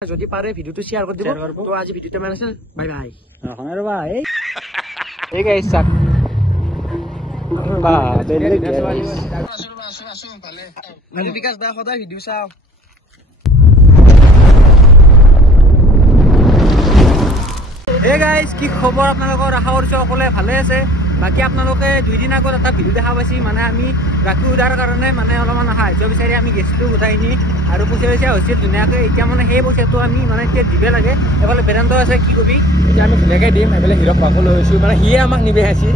যদি পারে ভিডিওটো শেয়ার করে দিব তো আজি ভিডিওতে মানে আছে বাই বাই এখন আর ভাই এই গাইস সাক বা বেলে গাইস মানে বিকাশ দা সদায় ভিডিও চাও হে গাইস কি খবৰ আপোনালোকৰ আশা কৰিছো সকলোৱে ভালে আছে বাকি আপোনালোকে দুই দিন আগত এটা ভিডিও দেখা পাইছি মানে আমি ৰাখি উদাৰ কাৰণে মানে অলপমান সাহায্য বিচাৰি আমি গেছটো উঠাইনি আৰু পইচা হৈছিল ধুনীয়াকৈ এতিয়া মানে সেই পইচাটো আমি মানে এতিয়া দিব লাগে এফালে বেদান্ত আছে কি কবি এতিয়া আমি ধুনীয়াকৈ দিম এফালে হিৰক পাবলৈ হৈছো মানে সিয়ে আমাক নিবে আছি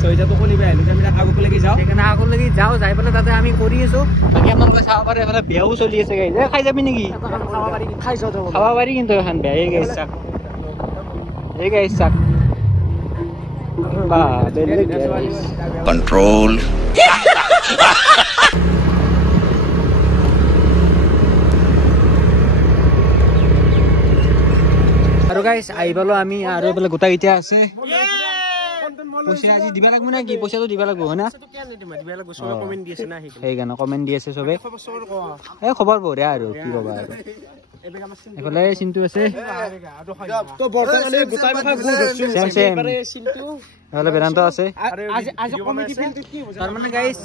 ছয়জাতকো নিবে আহিলো আমি আগলৈকে যাওঁ সেইকাৰণে আগলৈকে যাওঁ যাই পেলাই তাতে আমি কৰি আছো বাকি আপোনালোকে চাব পাৰে এফালে বিয়াও চলি আছে গাইছ খাই যাবি নেকি খাব পাৰি কিন্তু এখন বেয়াই গাইছ চাক এই গাইছ চাক বা বেলে গাইছ control আৰু গাইছ আইবালো আমি আৰু এফালে গোটা গিটা আছে পইচা আজি দিবা লাগব না কি পইচাটো দিবা লাগব হয় না সেইকাৰণে কমেণ্ট দি আছে চবে এই খবৰ বঢ়িয়া আৰু কি ক'বা আৰু এফালে চিন্তু আছে তো বৰ্তমানে গোটাই মাথা ঘূৰ ধৰছো এফালে বেদান্ত আছে তাৰমানে গাইছ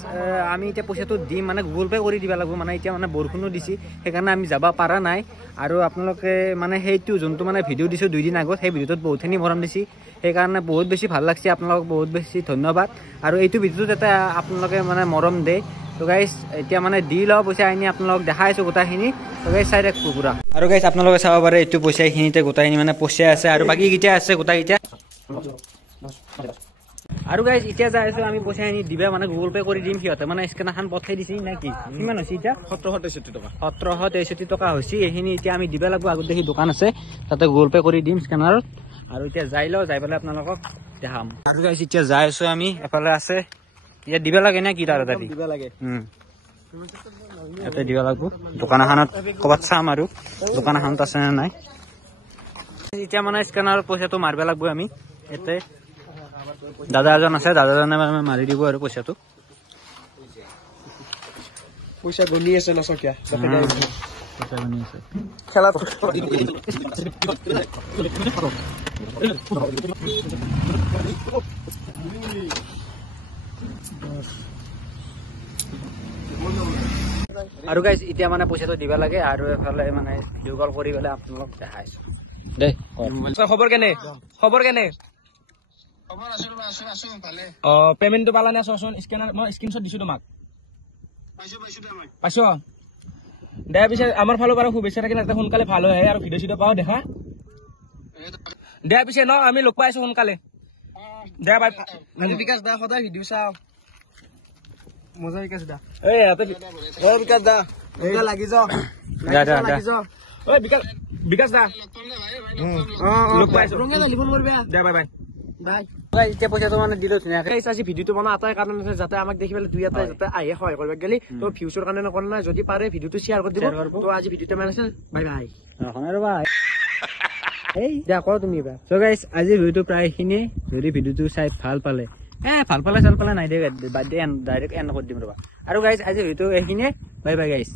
আমি এতিয়া পইচাটো দিম মানে গুগল পে' কৰি দিবা লাগব মানে এতিয়া মানে বৰষুণো দিছি সেইকাৰণে আমি যাব পৰা নাই আৰু আপোনালোকে মানে সেইটো যোনটো মানে ভিডিঅ' দিছোঁ 2 দিন আগত সেই ভিডিঅ'টোত বহুতখিনি মৰম দিছি সেইকাৰণে বহুত বেছি ভাল লাগছে আপোনালোকক বহুত বেছি ধন্যবাদ আৰু এইটো ভিডিঅ'টোত এটা আপোনালোকে মানে মৰম দিয়ে তো গাইছ এতিয়া মানে দি লওঁ পইচা আনি আপোনালোকক দেখাই আছোঁ গোটাখিনি তো গাইছ চাই থাকব পুৰা আৰু গাইছ আপোনালোকে চাব পাৰে এইটো পইচাখিনিতে গোটাখিনি মানে পইচা আছে আৰু বাকীকেইটা আছে গোটাকেইটা আৰু গাইছ এতিয়া যাই আছোঁ আমি পইচাখিনি দিবা মানে গুগল পে' কৰি দিম সিহঁতে মানে স্কেনাৰখন পঠাই দিছে নে কি কিমান হৈছে এতিয়া 1763 টকা হৈছে এইখিনি এতিয়া আমি দিবা লাগব আগত দেখি দোকান আছে তাতে গুগল পে' কৰি দিম স্কেনাৰত আৰু এতিয়া যাই লওঁ যাই পেলাই আপোনালোকক দেখাম আৰু গাইছ এতিয়া যাই আছোঁ আমি এফালে আছে এতিয়া দিবা লাগে নে কি তাৰ এটা দিবা লাগে ইয়াতে দিবা লাগব দোকান এখনত ক'ৰবাত চাম আৰু দোকান এখনত আছে নে নাই এতিয়া মানে স্কেনাৰত পইচাটো মাৰিব লাগব আমি ইয়াতে দাদা এজন আছে দাদাজনে মাৰি দিব আৰু পইচাটো পইচা গনি আছে নচকিয়া খেলা আৰু গাইছ এতিয়া মানে পইচাটো দিব লাগে আৰু এফালে মানে ভিডিঅ' কল কৰি পেলাই আপোনালোক দেখাইছো দেই খবৰ কেনে পেমেণ্টটো পালা নে চোৱাচোন স্কেনাৰ মই স্ক্ৰীনশ্বট দিছো তোমাক পাইছ দে পিছে আমাৰ ফালৰ পৰা শুভেচ্ছা থাকিলে সোনকালে ভাল হৈ আহে আৰু ভিডিঅ' চিডিঅ' পাওঁ দেখা দে পিছে ন আমি লগ পাই আছো সোনকালে দে বাই বিকাশ দা সদায় ভিডিঅ' চাওঁ মজা বিকাশ দা বিকাশ দা লাগি যাওঁ বিকাশ দা লগ পাই আছো দে বাই বাই এতিয়া পইচাটো মানে দিলো ধুনীয়াকে আজি ভিডিঅ'টো বনা এটাই কাৰণ আছে যাতে আমাক দেখি পেলাই দুই এটাই যাতে আহে সহায় কৰিব গেলি তো ভিউচৰ কাৰণে নকৰা নাই যদি পাৰে ভিডিঅ'টো শ্বেয়াৰ কৰি দিব তো আজি ভিডিঅ'টো মানে আছে বাই বাই এখন আৰু বাই এই দিয়া ক তুমি এবাৰ চ' গাইছ আজি ভিডিঅ'টো প্ৰায় এইখিনিয়ে যদি ভিডিঅ'টো চাই ভাল পালে ভাল পালে নাই দে বাদ দে ডাইৰেক্ট এণ্ড কৰি দিম ৰ'বা আৰু গাইছ আজি ভিডিঅ'টো এইখিনিয়ে বাই বাই গাইছ